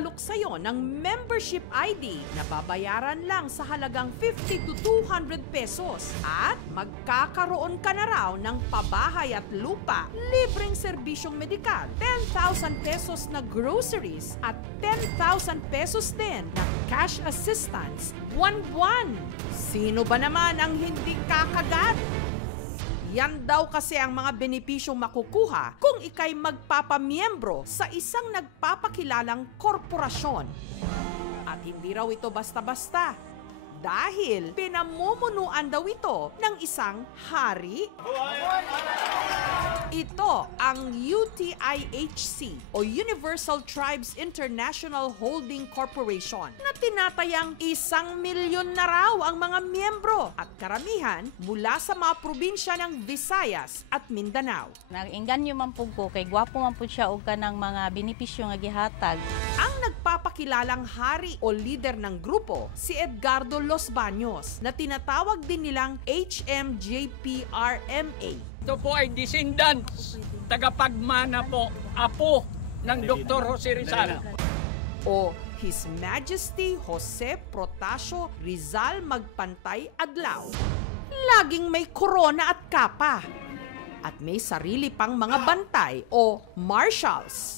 mag-aalok sa'yo ng membership ID na babayaran lang sa halagang 50 to 200 pesos at magkakaroon ka na raw ng pabahay at lupa, libreng serbisyong medikal, 10,000 pesos na groceries at 10,000 pesos din na cash assistance buwan-buwan. Sino ba naman ang hindi kakagat? Yan daw kasi ang mga benepisyong makukuha kung ikay magpapamiyembro sa isang nagpapakilalang korporasyon. At hindi raw ito basta-basta dahil pinamumunuan daw ito ng isang hari. Ito ang UTIHC o Universal Tribes International Holding Corporation na tinatayang 1 milyon na raw ang mga miyembro at karamihan mula sa mga probinsya ng Visayas at Mindanao. Nag-inganyo man po ko, kay gwapo man po siya o ka ng mga benepisyo nga gihatag. Ang nagpapakilalang hari o leader ng grupo, si Edgardo Los Baños, na tinatawag din nilang HMJPRMA. Ito po ay descendants, tagapagmana po, apo ng Dr. Jose Rizal. O His Majesty Jose Protasio Rizal Magpantay Adlaw. Laging may korona at kapa. At may sarili pang mga bantay o marshals.